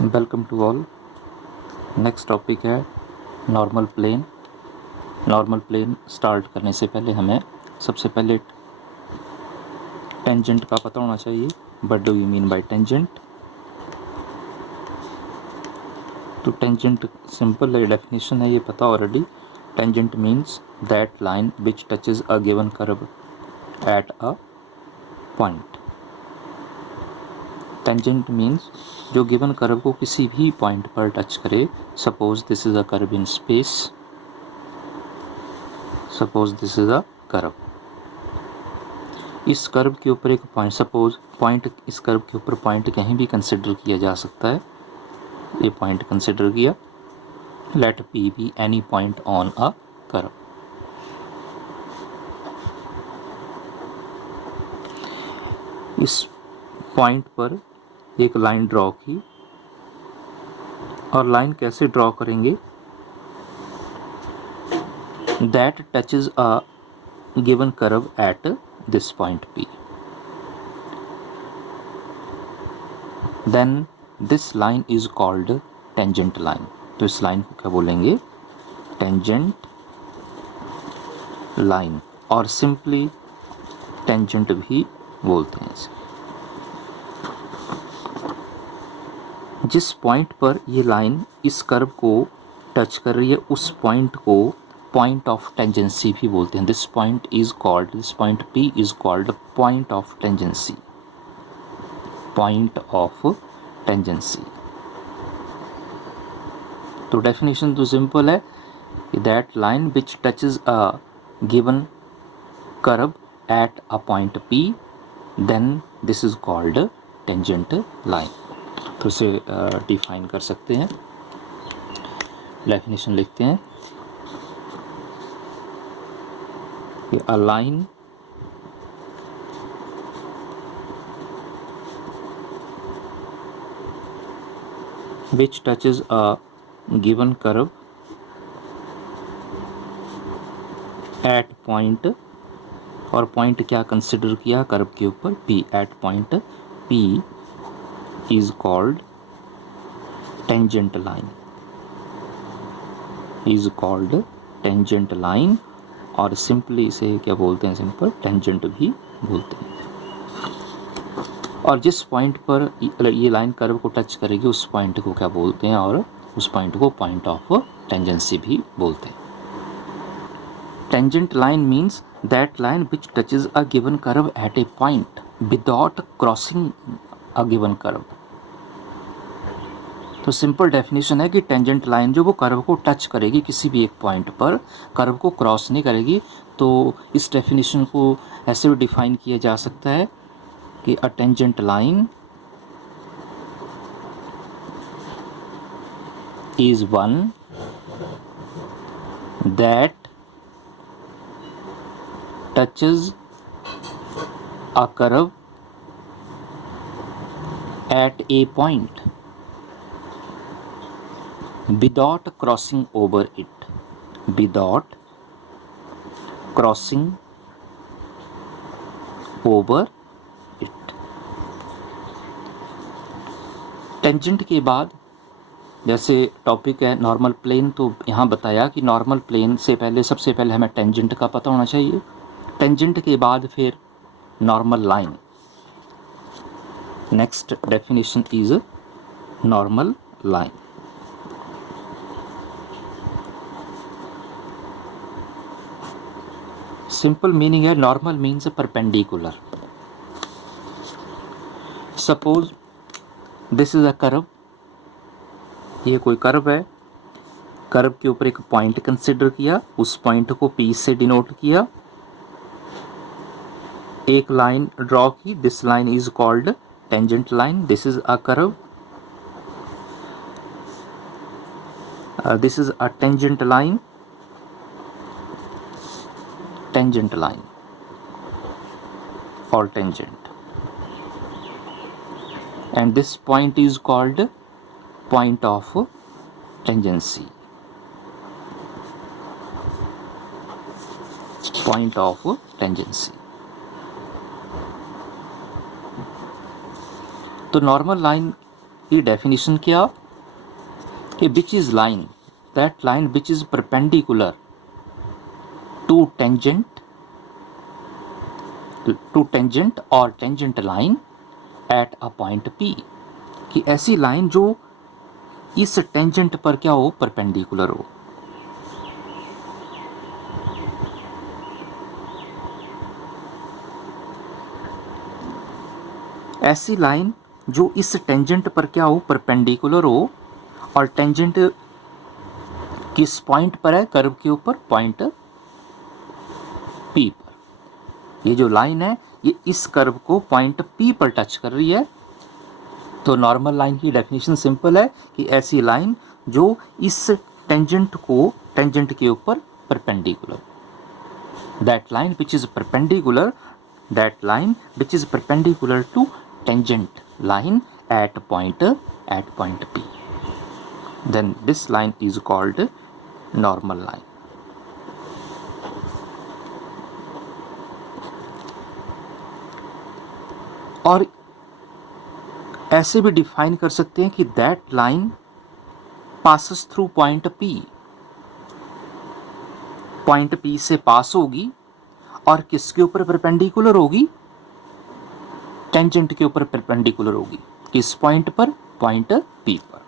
Welcome to all. Next topic है normal plane. Normal plane start करने से पहले हमें सबसे पहले टेंजेंट का पता होना चाहिए। What do you mean by tangent? तो टेंजेंट सिंपल डेफिनेशन है, ये पता already. Tangent means that line which touches a given curve at a point. Tangent means जो गिवन कर्व को किसी भी पॉइंट पर टच करे। Suppose this is a curve in space. Suppose this is a curve. इस curve के ऊपर एक पॉइंट, सपोज पॉइंट, इस कर्व के ऊपर पॉइंट कहीं भी कंसिडर किया जा सकता है। ये पॉइंट कंसिडर किया। Let P be any point on a curve. इस पॉइंट पर एक लाइन ड्रॉ की, और लाइन कैसे ड्रॉ करेंगे? That touches a given curve at this point P. Then this line is called tangent line. तो इस लाइन को क्या बोलेंगे? टेंजेंट लाइन, और सिंपली टेंजेंट भी बोलते हैं इसे। जिस पॉइंट पर ये लाइन इस कर्व को टच कर रही है, उस पॉइंट को पॉइंट ऑफ टेंजेंसी भी बोलते हैं। This point is called, this point P is called point of tangency. Point of tangency. तो डेफिनेशन तो सिंपल है, that line which touches a given curve at a point P, then this is called tangent line. तो इसे define कर सकते हैं। Definition लिखते हैं कि a line which touches a given curve at point, और पॉइंट क्या कंसिडर किया कर्व के ऊपर? P। At point P is called tangent line, is called tangent line, और सिंपली इसे क्या बोलते हैं? सिंपल टेंजेंट भी बोलते हैं। और जिस पॉइंट पर ये लाइन कर्व को टच करेगी, उस पॉइंट को क्या बोलते हैं? और उस पॉइंट को पॉइंट ऑफ टेंजेंसी भी बोलते हैं। Tangent line means that line which touches a given curve eight a point without crossing a given curve. तो सिंपल डेफिनेशन है कि टेंजेंट लाइन जो वो कर्व को टच करेगी किसी भी एक पॉइंट पर, कर्व को क्रॉस नहीं करेगी। तो इस डेफिनेशन को ऐसे भी डिफाइन किया जा सकता है कि a tangent line is one that touches a curve at a point without crossing over it, without crossing over it। Tangent के बाद जैसे टॉपिक है नॉर्मल प्लेन, तो यहाँ बताया कि नॉर्मल प्लेन से पहले सबसे पहले हमें टेंजेंट का पता होना चाहिए। टेंजेंट के बाद फिर normal line. Next definition is normal line. Simple meaning है, normal means perpendicular. Suppose this is a curve. ये कोई कर्व है, कर्व के ऊपर एक पॉइंट कंसिडर किया, उस पॉइंट को P से डिनोट किया, एक लाइन ड्रॉ की। This line is called tangent line. This is a curve, this is a tangent line, tangent line or tangent, and this point is called point of tangency, point of tangency। तो normal line की definition क्या कि which is line, that line which is perpendicular to tangent और tangent line at a point P, कि ऐसी line जो इस tangent पर क्या हो, परपेंडिकुलर हो। ऐसी लाइन जो इस टेंजेंट पर क्या हो, परपेंडिकुलर हो, और टेंजेंट किस पॉइंट पर है, कर्व के ऊपर, पॉइंट P पर। ये जो लाइन है ये इस कर्व को पॉइंट P पर टच कर रही है। तो नॉर्मल लाइन की डेफिनेशन सिंपल है कि ऐसी लाइन जो इस टेंजेंट के ऊपर perpendicular, that line which is perpendicular, that line which is perpendicular to tangent line at point P, then this line is called normal line. और ऐसे भी डिफाइन कर सकते हैं कि that line passes through point P, point P से पास होगी और किसके ऊपर परपेंडिकुलर होगी, टेंजेंट के ऊपर परपेंडिकुलर होगी। किस पॉइंट पर, पॉइंट P पर।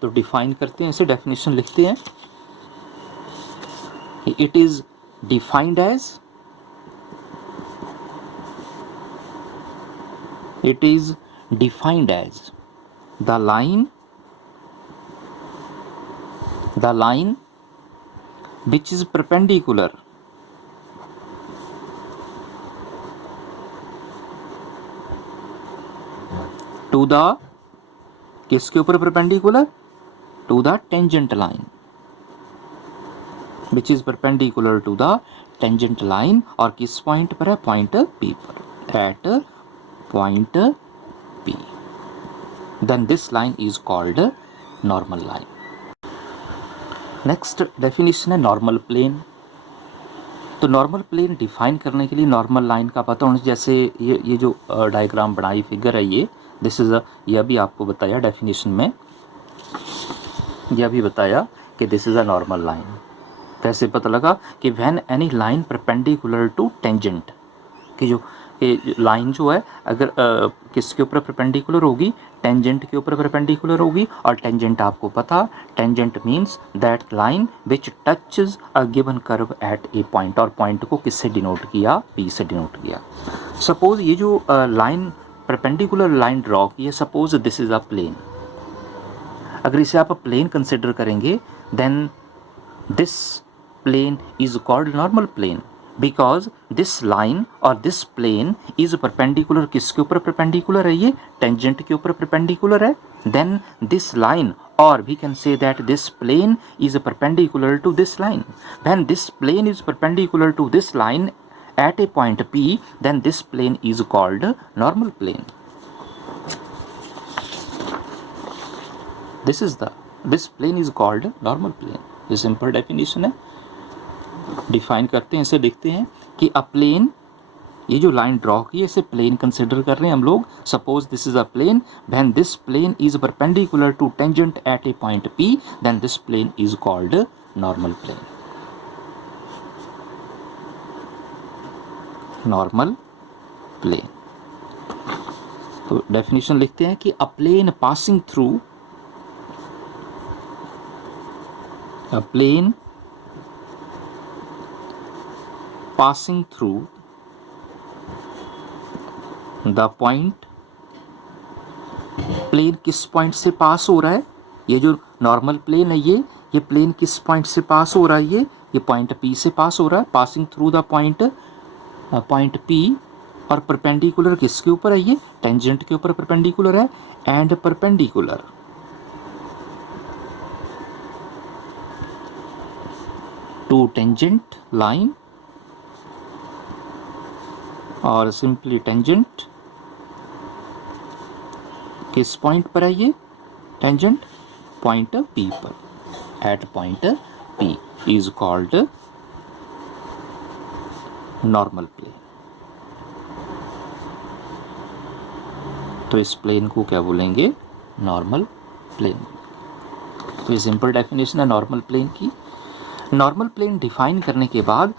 तो डिफाइन करते हैं, ऐसे डेफिनेशन लिखते हैं, it is defined as, it is defined as the line which is perpendicular to the, किसके ऊपर perpendicular, to the tangent line, which is perpendicular to the tangent line, और किस पॉइंट पर है, पॉइंट P पर, at point P, then this line is called normal line. Next definition है normal plane. तो normal plane define करने के लिए नॉर्मल लाइन का पता होना, जैसे ये जो डायग्राम बनाई फिगर है, ये दिस इज़ यह भी आपको बताया डेफिनेशन में, यह भी बताया कि this is a normal line. कैसे पता लगा कि when any line perpendicular to tangent, कि जो लाइन जो है अगर किसके ऊपर परपेंडिकुलर होगी, टेंजेंट के ऊपर परपेंडिकुलर होगी, और टेंजेंट आपको पता, tangent means that line which touches a given curve eight a point, और पॉइंट को किससे डिनोट किया, P से डिनोट किया। सपोज ये जो लाइन परपेंडिकुलर लाइन ड्रॉ की है, suppose this is a plane, अगर इसे आप प्लेन कंसिडर करेंगे then this plane is called normal plane, because this line और दिस प्लेन इज परपेंडिकुलर, किसके ऊपर परपेंडिकुलर है, ये टेंजेंट के ऊपर परपेंडिकुलर है। देन दिस लाइन, और we can say that this plane is perpendicular to this line, when this plane is perpendicular to this line at a point P, then this plane is called normal plane. This plane is called normal plane. ये simple definition है। Define करते हैं, इसे देखते हैं कि a plane, ये जो लाइन ड्रॉ की है इसे प्लेन कंसिडर कर रहे हैं हम लोग। Suppose this is a plane, when this plane is perpendicular to tangent at a point P, then this plane is called normal plane. Normal plane. तो डेफिनेशन लिखते हैं कि a plane passing through, a plane passing through the point, plane किस point से pass हो रहा है, ये जो नॉर्मल प्लेन है ये प्लेन किस पॉइंट से पास हो रहा है, ये पॉइंट P से पास हो रहा है, passing through the point P, और परपेंडिकुलर किसके ऊपर है, ये टेंजेंट के ऊपर परपेंडिकुलर है, and perpendicular to tangent line, और सिंपली टेंजेंट किस पॉइंट पर है, ये टेंजेंट पॉइंट P पर, at point P is called normal plane. तो इस प्लेन को क्या बोलेंगे, नॉर्मल प्लेन। तो ये सिंपल डेफिनेशन है नॉर्मल प्लेन की। नॉर्मल प्लेन डिफाइन करने के बाद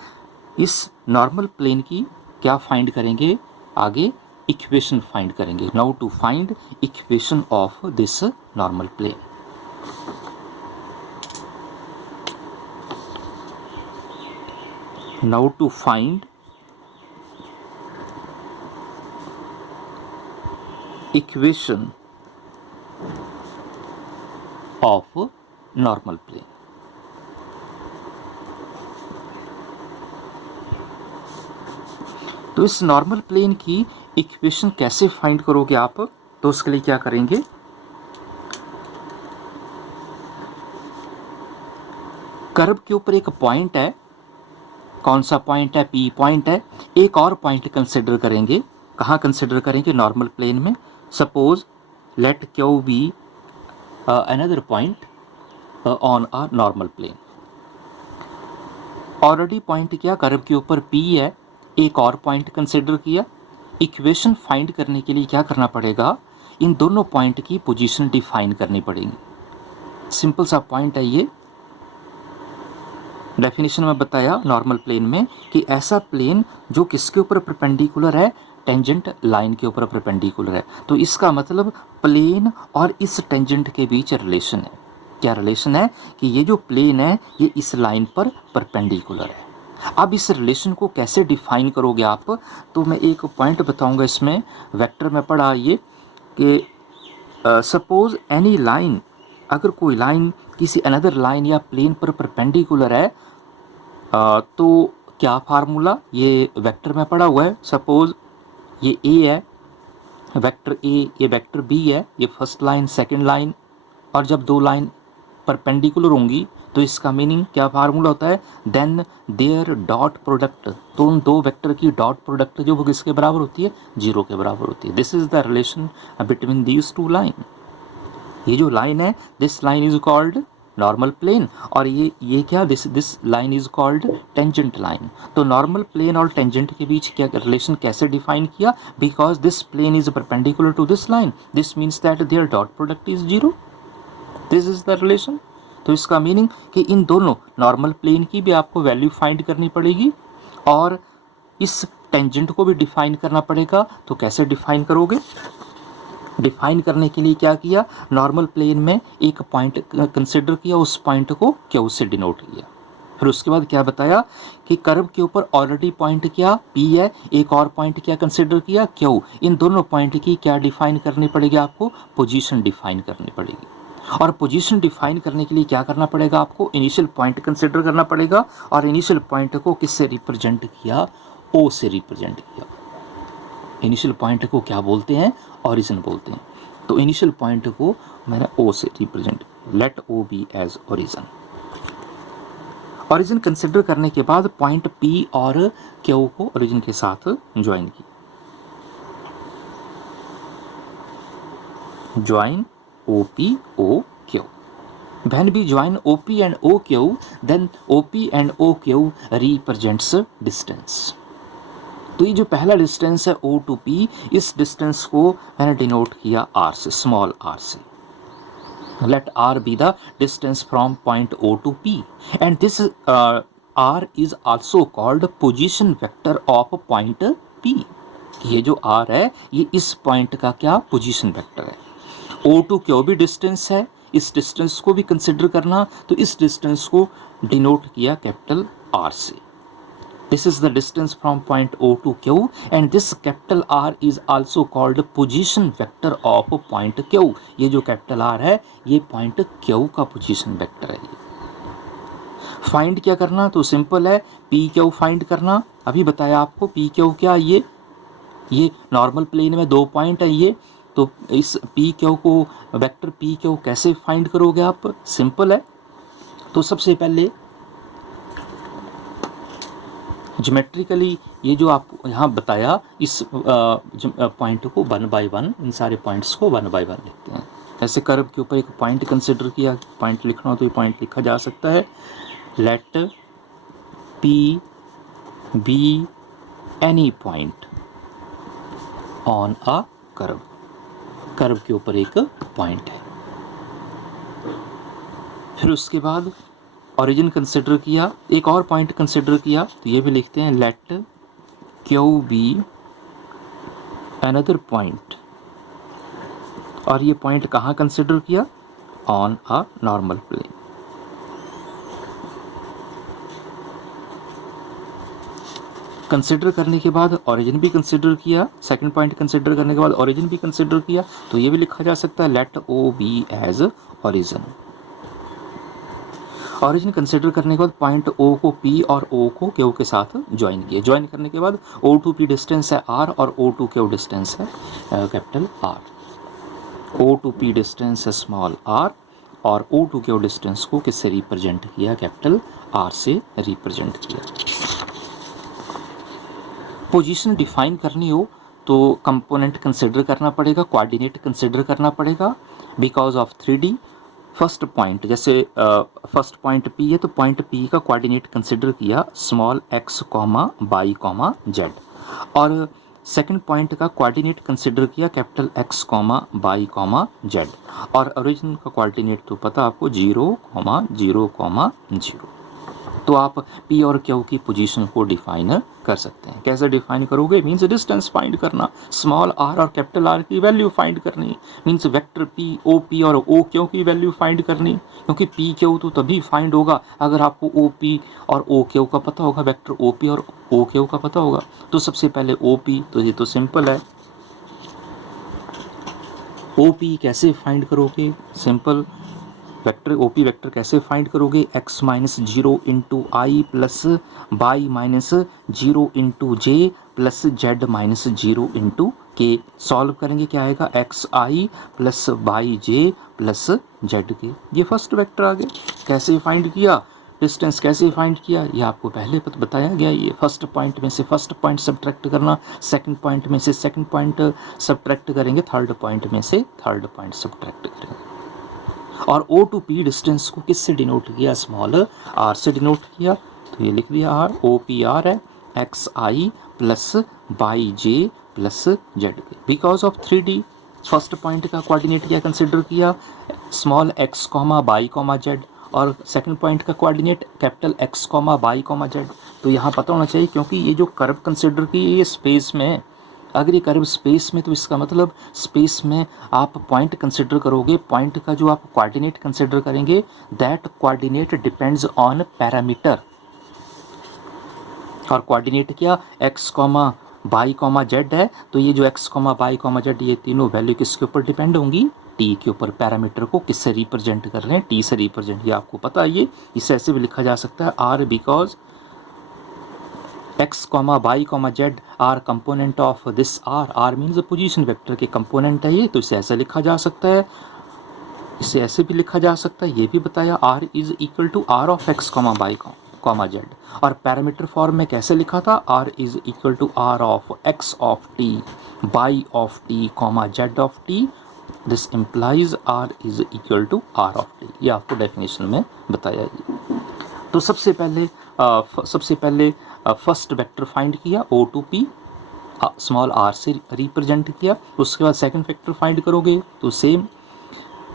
इस नॉर्मल प्लेन की क्या फाइंड करेंगे, आगे इक्वेशन फाइंड करेंगे। Now to find equation of this normal plane. Now to find equation of normal plane. तो इस नॉर्मल प्लेन की इक्वेशन कैसे फाइंड करोगे आप, तो उसके लिए क्या करेंगे, कर्व के ऊपर एक पॉइंट है, कौन सा पॉइंट है, पी पॉइंट है। एक और पॉइंट कंसिडर करेंगे, कहाँ कंसिडर करेंगे, नॉर्मल प्लेन में। Suppose let Q be another point on a normal plane. Already point क्या, कर्व के ऊपर P है, एक और पॉइंट कंसिडर किया। इक्वेशन फाइंड करने के लिए क्या करना पड़ेगा, इन दोनों पॉइंट की पोजीशन डिफाइन करनी पड़ेगी। सिंपल सा पॉइंट है ये। डेफिनेशन में बताया नॉर्मल प्लेन में कि ऐसा प्लेन जो किसके ऊपर परपेंडिकुलर है, टेंजेंट लाइन के ऊपर परपेंडिकुलर है। तो इसका मतलब प्लेन और इस टेंजेंट के बीच रिलेशन है। क्या रिलेशन है कि ये जो प्लेन है ये इस लाइन पर परपेंडिकुलर है। अब इस रिलेशन को कैसे डिफाइन करोगे आप, तो मैं एक पॉइंट बताऊंगा इसमें, वेक्टर में पढ़ा ये कि सपोज एनी लाइन, अगर कोई लाइन किसी अनदर लाइन या प्लेन पर परपेंडिकुलर है, तो क्या फार्मूला, ये वेक्टर में पड़ा हुआ है। सपोज ये ए है, वेक्टर ए, ये वेक्टर बी है, ये फर्स्ट लाइन सेकंड लाइन, और जब दो लाइन परपेंडिकुलर होंगी तो इसका मीनिंग क्या फार्मूला होता है, देन देयर डॉट प्रोडक्ट। तो उन दो वेक्टर की डॉट प्रोडक्ट जो वो किसके बराबर होती है, 0 के बराबर होती है। This is the relation between these two line. ये जो लाइन है, this line is called normal plane, और ये क्या, this line is called tangent line. तो नॉर्मल प्लेन और टेंजेंट के बीच क्या रिलेशन कैसे डिफाइन किया, because this plane is perpendicular to this line, this means that their dot product is 0। This is the relation. तो इसका मीनिंग कि इन दोनों नॉर्मल प्लेन की भी आपको वैल्यू फाइंड करनी पड़ेगी और इस टेंजेंट को भी डिफाइन करना पड़ेगा। तो कैसे डिफाइन करोगे, डिफाइन करने के लिए क्या किया, नॉर्मल प्लेन में एक पॉइंट कंसिडर किया, उस पॉइंट को क्यू से डिनोट किया। फिर उसके बाद क्या बताया कि कर्व के ऊपर ऑलरेडी पॉइंट क्या P है, एक और पॉइंट क्या कंसिडर किया, Q। इन दोनों पॉइंट की क्या डिफाइन करनी पड़ेगी आपको, पोजीशन डिफाइन करनी पड़ेगी। और पोजीशन डिफाइन करने के लिए क्या करना पड़ेगा आपको, इनिशियल पॉइंट कंसिडर करना पड़ेगा। और इनिशियल पॉइंट को किससे रिप्रेजेंट किया, O से रिप्रेजेंट किया। इनिशियल पॉइंट को क्या बोलते हैं, ओरिजिन बोलते हैं। तो इनिशियल पॉइंट को मैंने O से represent, let O be as origin. Origin consider करने के बाद पॉइंट P और Q को ओरिजिन के साथ ज्वाइन किया, join OP OQ। When we join OP and OQ, then OP and OQ represents distance। तो ये जो पहला डिस्टेंस है O to P, इस डिस्टेंस को मैंने डिनोट किया R से, स्मॉल r से। Let R be the distance from point O to P, and this R is also called position vector of point P। ये जो R है ये इस पॉइंट का क्या, पोजीशन वेक्टर है। O to Q भी डिस्टेंस है, इस डिस्टेंस को भी कंसिडर करना, तो इस डिस्टेंस को डिनोट किया कैपिटल R से। This is the distance from point O to Q, and this capital R is also called position vector of point Q। ये जो कैपिटल R है ये पॉइंट Q का पोजीशन वेक्टर है। Find क्या करना, तो सिंपल है, पी क्यू फाइंड करना। अभी बताया आपको पी क्यू क्या, ये नॉर्मल प्लेन में दो पॉइंट है ये। तो इस पी क्यू को, वेक्टर पी क्यू कैसे फाइंड करोगे आप, सिंपल है। तो सबसे पहले ज्योमेट्रिकली ये जो आपको यहाँ बताया, इस पॉइंट को 1 बाय 1, इन सारे पॉइंट्स को 1 बाय 1 लिखते हैं। ऐसे कर्व के ऊपर एक पॉइंट कंसिडर किया, पॉइंट लिखना हो तो ये पॉइंट लिखा जा सकता है। Let P be any point on a curve. Curve के ऊपर एक पॉइंट है। फिर उसके बाद ओरिजिन कंसिडर किया, एक और पॉइंट कंसिडर किया, तो ये भी लिखते हैं let Q be another point. और ये पॉइंट कहाँ कंसिडर किया? On a normal plane. Consider करने के बाद ओरिजिन भी कंसिडर किया, सेकंड पॉइंट कंसिडर करने के बाद ओरिजिन भी कंसिडर किया, तो ये भी लिखा जा सकता है let O be as origin. Origin consider करने के बाद पॉइंट ओ को पी और ओ को क्यू के साथ ज्वाइन किया। ज्वाइन करने के बाद ओ टू पी डिस्टेंस है आर और ओ टू क्यू डिस्टेंस है capital R. O to P distance है स्मॉल आर और ओ टू क्यू डिस्टेंस को किससे रिप्रेजेंट किया? कैपिटल आर से रिप्रेजेंट किया। पोजीशन डिफाइन करनी हो तो कंपोनेंट कंसिडर करना पड़ेगा, कोऑर्डिनेट कंसिडर करना पड़ेगा because of 3D। First point, जैसे फर्स्ट पॉइंट P है तो पॉइंट P का कोऑर्डिनेट कंसिडर किया small x comma Y comma Z, और सेकंड पॉइंट का कोऑर्डिनेट कंसिडर किया capital X comma Y comma Z, और ओरिजिन का कोऑर्डिनेट तो पता आपको 0 कॉमा 0 कॉमा 0। तो आप P और Q की पोजीशन को डिफाइन कर सकते हैं। कैसे डिफाइन करोगे? मीन्स डिस्टेंस फाइंड करना, स्मॉल r और कैपिटल R की वैल्यू फाइंड करनी, मीन्स वेक्टर P OP और OQ की वैल्यू फाइंड करनी, क्योंकि PQ तो तभी फाइंड होगा अगर आपको OP और OQ का पता होगा, वेक्टर OP और OQ का पता होगा। तो सबसे पहले OP, तो ये तो सिंपल है। OP कैसे फाइंड करोगे? सिंपल, वेक्टर OP वेक्टर कैसे फाइंड करोगे? x minus 0 into I plus by minus 0 into J plus Z minus 0 into के। सॉल्व करेंगे क्या आएगा? X I plus Y J plus Z के। ये फर्स्ट वेक्टर आ गया। कैसे फाइंड किया? डिस्टेंस कैसे फाइंड किया? ये आपको पहले बताया गया। ये फर्स्ट पॉइंट में से फर्स्ट पॉइंट सब्ट्रैक्ट करना, सेकंड पॉइंट में से सेकंड पॉइंट सब्ट्रैक्ट करेंगे, थर्ड पॉइंट में से थर्ड पॉइंट सब्ट्रैक्ट करेंगे। और O टू P डिस्टेंस को किससे डिनोट किया? स्मॉल r से डिनोट किया, तो ये लिख दिया r OPR है X I plus Y J plus Z. Because of 3D first point का कोऑर्डिनेट क्या कंसिडर किया? Small x comma Y comma Z, और सेकंड पॉइंट का coordinate capital x comma Y comma Z. तो यहाँ पता होना चाहिए, क्योंकि ये जो कर्व कंसिडर की ये स्पेस में है। अगर ये कर्व स्पेस में, तो इसका मतलब स्पेस में आप पॉइंट कंसिडर करोगे, पॉइंट का जो आप कोऑर्डिनेट कंसिडर करेंगे that coordinate depends on parameter. और कोऑर्डिनेट क्या? x comma Y comma Z है, तो ये जो x comma Y comma Z, ये तीनों वैल्यू किसके ऊपर डिपेंड होंगी? t के ऊपर। पैरामीटर को किससे रिप्रेजेंट कर रहे हैं? t से रिप्रेजेंट। ये आपको पता है। ये इसे ऐसे भी लिखा जा सकता है r because x comma Y comma Z R component of this r means position vector के कंपोनेंट है ये, तो इसे ऐसे लिखा जा सकता है, इसे ऐसे भी लिखा जा सकता है। ये भी बताया r is equal to r of x comma Y comma Z. और पैरामीटर फॉर्म में कैसे लिखा था? r is equal to r of x of t Y of t comma Z of t। This implies r is equal to r of t। ये आपको definition में बताया गया। तो सबसे पहले फर्स्ट वेक्टर फाइंड किया O to P, small r से रिप्रेजेंट किया। उसके बाद सेकंड वेक्टर फाइंड करोगे तो सेम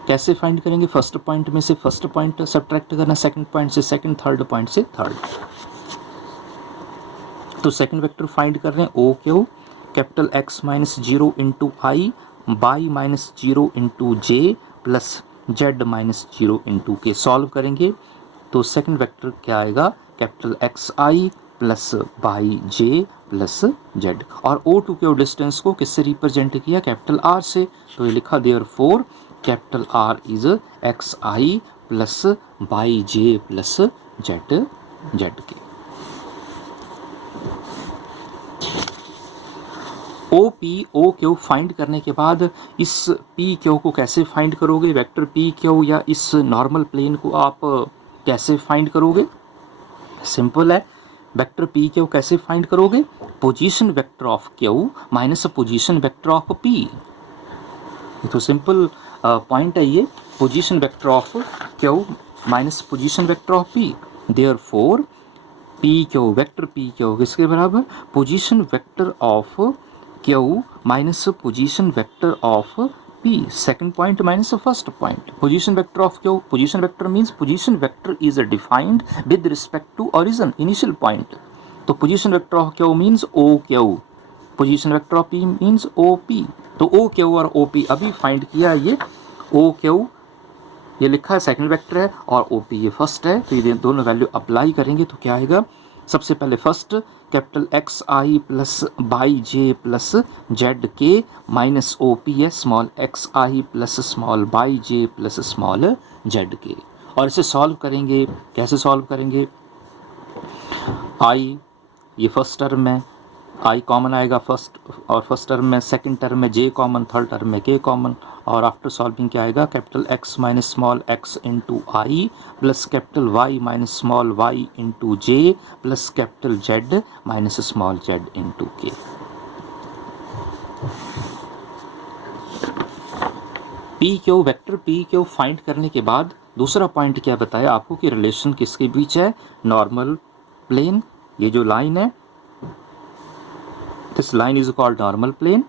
कैसे फाइंड करेंगे? फर्स्ट पॉइंट में से फर्स्ट पॉइंट सब्ट्रैक्ट करना, सेकंड पॉइंट से सेकंड, थर्ड पॉइंट से थर्ड। तो सेकंड वेक्टर फाइंड कर रहे हैं OQ capital X minus 0 into I by minus 0 into J plus Z minus 0 into के। सॉल्व करेंगे तो सेकंड वेक्टर क्या आएगा? Capital x I plus Y J plus Z. और O टू Q डिस्टेंस को किससे रिप्रेजेंट किया? कैपिटल R से। तो ये लिखा therefore capital R is x I plus Y J plus Z के। OQ फाइंड करने के बाद इस PQ को कैसे फाइंड करोगे? वेक्टर PQ या इस नॉर्मल प्लेन को आप कैसे फाइंड करोगे? सिंपल है। वेक्टर PQ कैसे फाइंड करोगे? Position vector of Q minus position vector of P। तो सिंपल पॉइंट है ये, position vector of Q minus position vector of P। Therefore PQ vector PQ किसके बराबर? Position vector of Q minus position vector of P. Second point minus the first point. Position vector of Q. Position vector means position vector is defined with respect to origin, initial point. तो position vector of Q means OQ. Position vector of P means OP. तो OQ और OP अभी find किया ये OQ ये लिखा है second vector है और OP ये फर्स्ट है, तो ये दोनों वैल्यू अप्लाई करेंगे तो क्या आएगा? सबसे पहले first capital x I plus Y J plus Z के माइनस OP है small x I plus small by J plus small Z के। और इसे सॉल्व करेंगे, कैसे सॉल्व करेंगे? आई ये फर्स्ट टर्म है, आई कॉमन आएगा फर्स्ट और फर्स्ट टर्म में, सेकंड टर्म में जे कॉमन, थर्ड टर्म में के कॉमन, और आफ्टर सॉल्विंग क्या आएगा? Capital X minus small X into I plus capital Y minus small Y into J plus capital Z minus small Z into K. P Q vector P Q find करने के बाद दूसरा point क्या बताया आपको कि रिलेशन किसके बीच है? नॉर्मल प्लेन, ये जो लाइन है this line is called normal plane.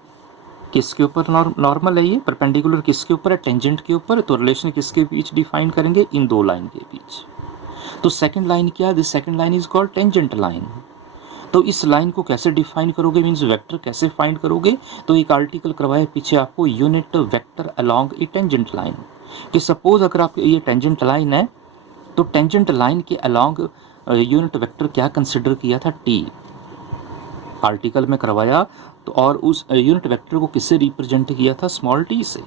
किसके ऊपर नॉर्मल है? ये परपेंडिकुलर किसके ऊपर है? टेंजेंट के ऊपर। तो रिलेशन किसके बीच डिफाइन करेंगे? इन दो लाइन के बीच। तो सेकंड लाइन क्या है? This second line is called tangent line. तो इस लाइन को कैसे डिफाइन करोगे, मीन्स वेक्टर कैसे फाइंड करोगे? तो एक आर्टिकल करवाया पीछे आपको, यूनिट वेक्टर अलोंग ए टेंजेंट लाइन। कि सपोज अगर आप ये टेंजेंट लाइन है तो टेंजेंट लाइन के अलोंग यूनिट वेक्टर क्या कंसिडर किया था? टी आर्टिकल में करवाया। तो और उस यूनिट वेक्टर को किससे रिप्रेजेंट किया था? स्मॉल टी से।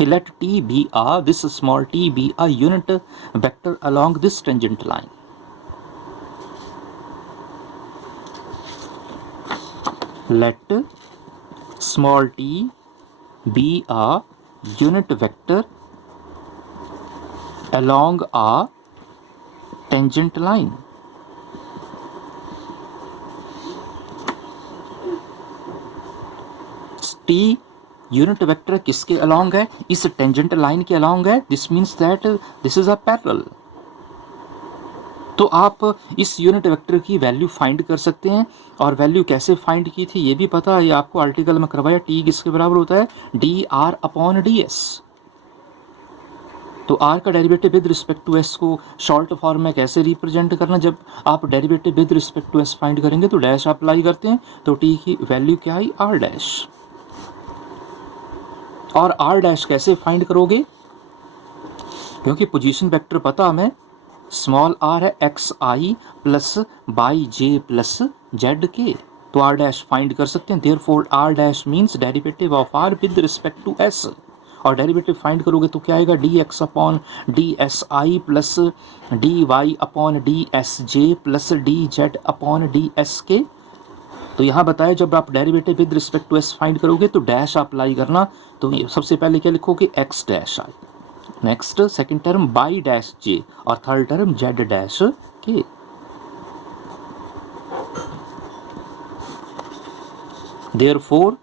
Let T be a this small T be a unit vector along this tangent line. let small t be a unit vector along a tangent line। t unit vector किसके along है? इस tangent line के along है। This means that this is a parallel. तो आप इस unit vector की value find कर सकते हैं। और वैल्यू कैसे फाइंड की थी ये भी पता है, ये आपको आर्टिकल में करवाया। टी किसके बराबर होता है? D R upon D S. तो आर का derivative with respect to S को शॉर्ट फॉर्म में कैसे रिप्रेजेंट करना? जब आप derivative with respect to S find करेंगे तो डैश अप्लाई करते हैं। तो टी की वैल्यू क्या आई? R dash. और आर डैश कैसे फाइंड करोगे? क्योंकि पोजीशन वेक्टर पता हमें स्मॉल आर है X I plus Y J plus Z K. तो आर डैश फाइंड कर सकते हैं। Therefore R dash means derivative of R with respect to S. और डेरिवेटिव फाइंड करोगे तो क्या आएगा? D X upon D S I plus D Y upon D S J plus D Z upon D S के। तो यहाँ बताया जब आप derivative with respect to S find करोगे तो डैश अप्लाई करना। तो सबसे पहले क्या लिखोगे? X dash I, next second term Y dash J और third term Z dash K. Therefore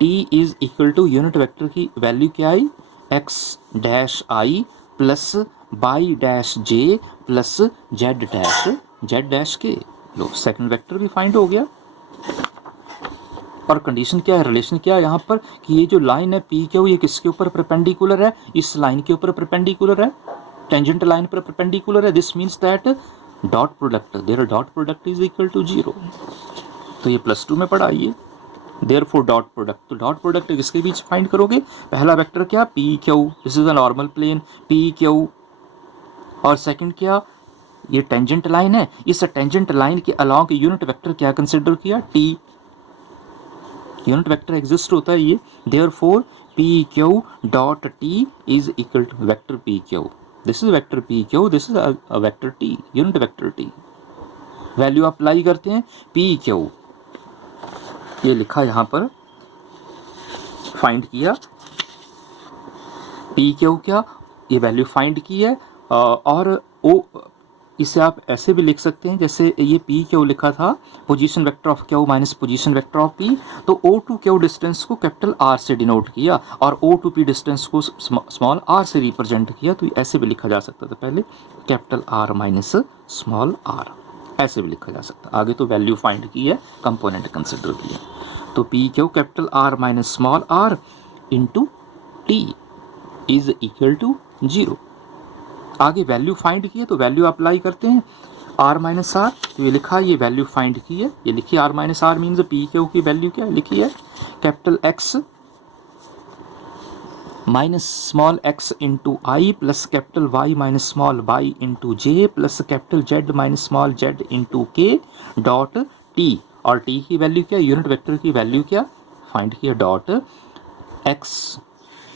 T is equal to unit vector की वैल्यू क्या आई? X dash I plus Y dash J plus Z dash K. लो second vector भी find हो गया। और condition क्या है? रिलेशन क्या है यहाँ पर कि ये जो लाइन है पी क्यू ये किसके ऊपर परपेंडिकुलर है? इस लाइन के ऊपर परपेंडिकुलर है, टेंजेंट लाइन पर परपेंडिकुलर है। This means that dot product there dot product is equal to 0। तो ये +2 में पढ़ा ये। देयरफॉर डॉट प्रोडक्ट, तो डॉट प्रोडक्ट किसके बीच फाइंड करोगे? पहला वेक्टर क्या? P Q, this is a normal plane P Q. और सेकंड क्या? ये टेंजेंट लाइन है, इस टेंजेंट लाइन के अलोंग यूनिट वेक्टर क्या कंसिडर किया? टी। यूनिट वेक्टर एग्जिस्ट होता है ये। Therefore P Q dot T is equal to vector P Q. This is vector P Q, this is a vector T, unit vector T. Value apply करते हैं P Q, ये लिखा यहाँ पर, find किया पी क्यू क्या? ये value find की है। और ओ इसे आप ऐसे भी लिख सकते हैं जैसे ये पी क्यू लिखा था position vector of Q minus position vector of P. तो ओ टू क्यू डिस्टेंस को कैपिटल आर से डिनोट किया और ओ टू पी डिस्टेंस को स्मॉल आर से रिप्रेजेंट किया। तो ऐसे भी लिखा जा सकता था, पहले capital R minus small R, ऐसे भी लिखा जा सकता। आगे तो वैल्यू फाइंड की है, कंपोनेंट कंसिडर किया। तो P Q capital R minus small R into T is equal to 0। आगे वैल्यू फाइंड की है तो वैल्यू अप्लाई करते हैं, आर माइनस आर, तो ये लिखा है, ये वैल्यू फाइंड की है, ये लिखिए R minus R means P Q की वैल्यू क्या लिखी है, capital X minus small X into I plus capital Y minus small Y into J plus capital Z minus small Z into K dot T, और T की value क्या, unit vector की value क्या find किया, dot X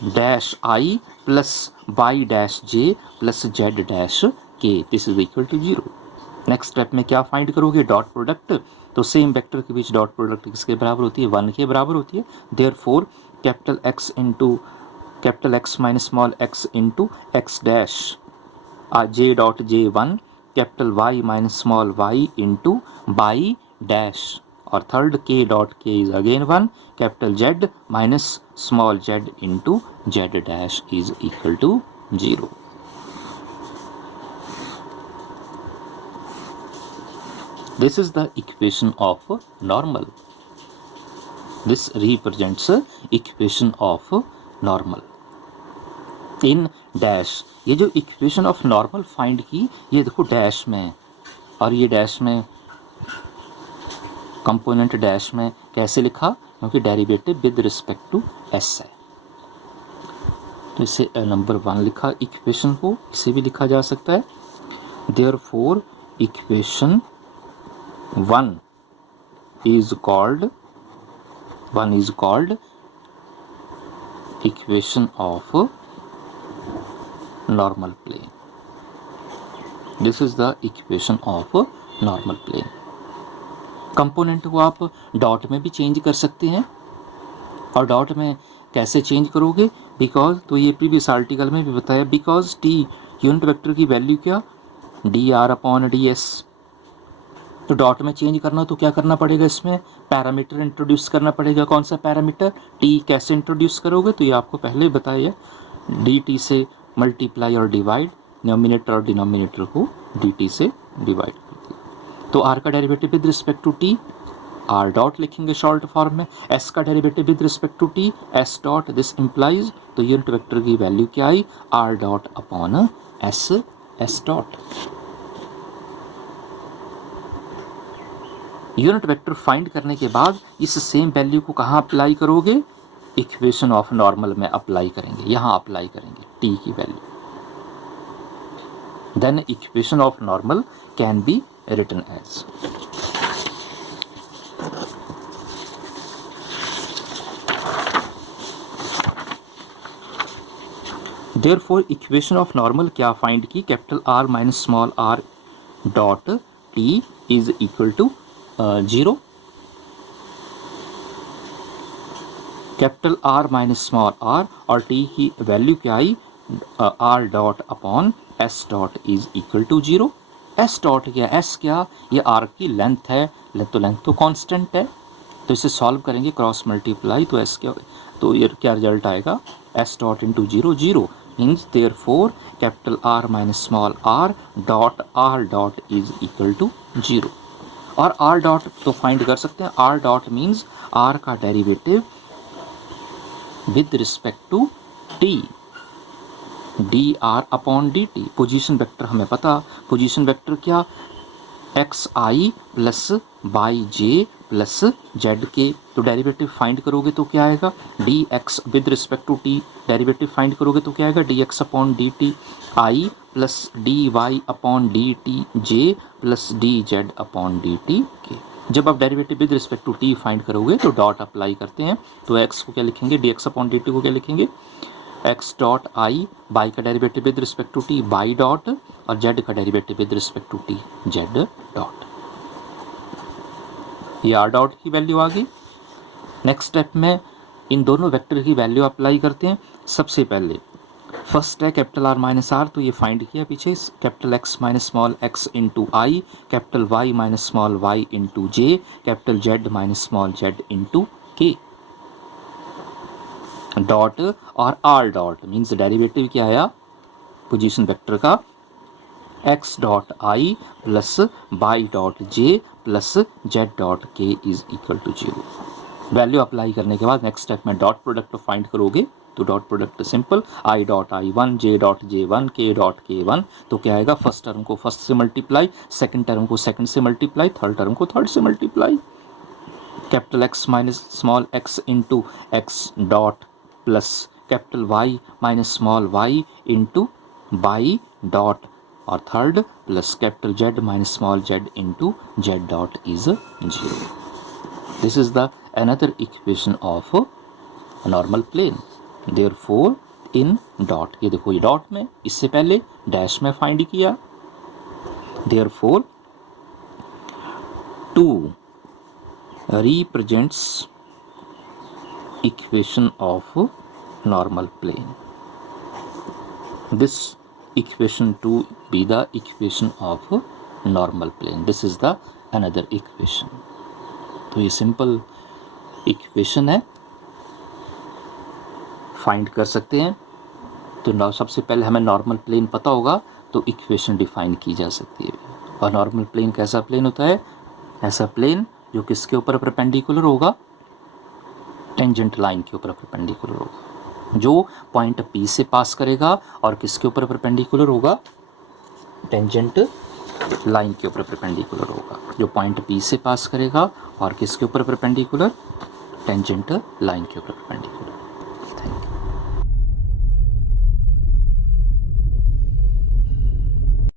dash I plus Y dash J plus Z dash K, this is equal to 0। Next step में क्या find करोगे, dot product, तो सेम वेक्टर के बीच डॉट प्रोडक्ट किसके बराबर होती है, 1 के बराबर होती है, therefore capital X into capital X minus small X into X dash J dot J 1, capital Y minus small Y into Y dash, और third K dot K is again 1, capital Z minus small Z into Z dash is equal to 0। This is the equation of normal. This represents equation of normal in dash। ये जो equation of normal find की, ये देखो dash में, और ये dash में component dash में कैसे लिखा, क्योंकि derivative with respect to S है, तो इसे नंबर 1 लिखा इक्वेशन को, इसे भी लिखा जा सकता है, therefore equation 1 is called equation of normal plane। This is the equation of normal plane। Component को आप डॉट में भी चेंज कर सकते हैं, और डॉट में कैसे चेंज करोगे, बिकॉज, तो ये प्रीवियस आर्टिकल में भी बताया, बिकॉज टी यूनिट वेक्टर की वैल्यू क्या, D R upon D S, तो डॉट में चेंज करना तो क्या करना पड़ेगा, इसमें पैरामीटर इंट्रोड्यूस करना पड़ेगा, कौन सा पैरामीटर, टी, कैसे इंट्रोड्यूस करोगे, तो ये आपको पहले बताया, डी टी से मल्टीप्लाई और डिवाइड, नोमिनेटर और डिनोमिनेटर को डी टी से डिवाइड कर दिया, तो आर का derivative with respect to T R dot लिखेंगे शॉर्ट फॉर्म में, एस का derivative with respect to T S dot, this implies, तो यूनिट वेक्टर की वैल्यू क्या आई, R dot upon S, S dot. Unit vector find करने के बाद इस सेम वैल्यू को कहाँ अप्लाई करोगे, इक्वेशन ऑफ नॉर्मल में अप्लाई करेंगे, यहाँ अप्लाई करेंगे टी की value, then equation of normal can be written as, therefore equation of normal क्या फाइंड की, capital R minus small R dot T is equal to 0, capital R minus small R, और T की value क्या आई, R dot upon S dot is equal to 0। S dot क्या, S क्या, ये are की लेंथ है, तो लेंथ तो कांस्टेंट है, तो इसे सॉल्व करेंगे क्रॉस मल्टीप्लाई, तो एस क्या, तो ये क्या रिजल्ट आएगा, S dot into 0, 0 means therefore capital R minus small R dot is equal to 0, और आर डॉट तो फाइंड कर सकते हैं, आर डॉट मीन्स आर का derivative with respect to T, D R upon D T, position vector हमें पता, position vector क्या, X I plus Y J plus Z K, तो डेरिवेटिव फाइंड करोगे तो क्या आएगा, D X with respect to T, derivative find करोगे तो क्या आएगा, D X upon D T I plus D Y upon D T J plus D Z upon D T K. जब आप derivative with respect to T find करोगे तो dot apply करते हैं, तो एक्स को क्या लिखेंगे, D X upon D T को क्या लिखेंगे, एक्स डॉट आई, बाई का derivative with respect to T Y dot, और जेड का derivative with respect to T Z dot, ये आर डॉट की वैल्यू आ गई। नेक्स्ट स्टेप में इन दोनों वेक्टर की वैल्यू अप्लाई करते हैं। सबसे पहले फर्स्ट है कैपिटल आर माइनस आर, तो ये फाइंड किया पीछे, capital X minus small X into I, capital Y minus small Y into J, capital Z minus small Z into K, dot और आर डॉट मीन्स डेरिवेटिव क्या आया position vector का, X dot I plus Y dot J plus Z dot K is equal to 0। Value apply करने के बाद next step में dot product find करोगे तो dot product simple I dot I one J dot J one K dot K one, तो क्या आएगा first term को फर्स्ट से मल्टीप्लाई, सेकंड टर्म को सेकंड से मल्टीप्लाई, थर्ड टर्म को थर्ड से multiply, capital X minus small X into X dot plus capital Y minus small Y into Y dot और third plus capital Z minus small Z into Z dot is 0. This is the another equation of a normal plane. Therefore in dot, ये देखो ये dot में, इससे पहले dash में find किया. Therefore 2 represents equation of normal plane. This equation 2 be the equation of normal plane. This is the another equation. तो ये सिंपल इक्वेशन है, फाइंड कर सकते हैं. तो सबसे पहले हमें नॉर्मल प्लेन पता होगा तो इक्वेशन डिफाइन की जा सकती है. और नॉर्मल प्लेन कैसा प्लेन होता है? ऐसा प्लेन जो किसके ऊपर परपेंडिकुलर होगा? टेंजेंट लाइन के ऊपर परपेंडिकुलर होगा, जो पॉइंट पी से पास करेगा और किसके ऊपर परपेंडिकुलर होगा? टेंजेंट लाइन के ऊपर परपेंडिकुलर होगा, जो पॉइंट पी से पास करेगा और किसके ऊपर परपेंडिकुलर? टेंजेंट लाइन के ऊपर परपेंडिकुलर. Thank you.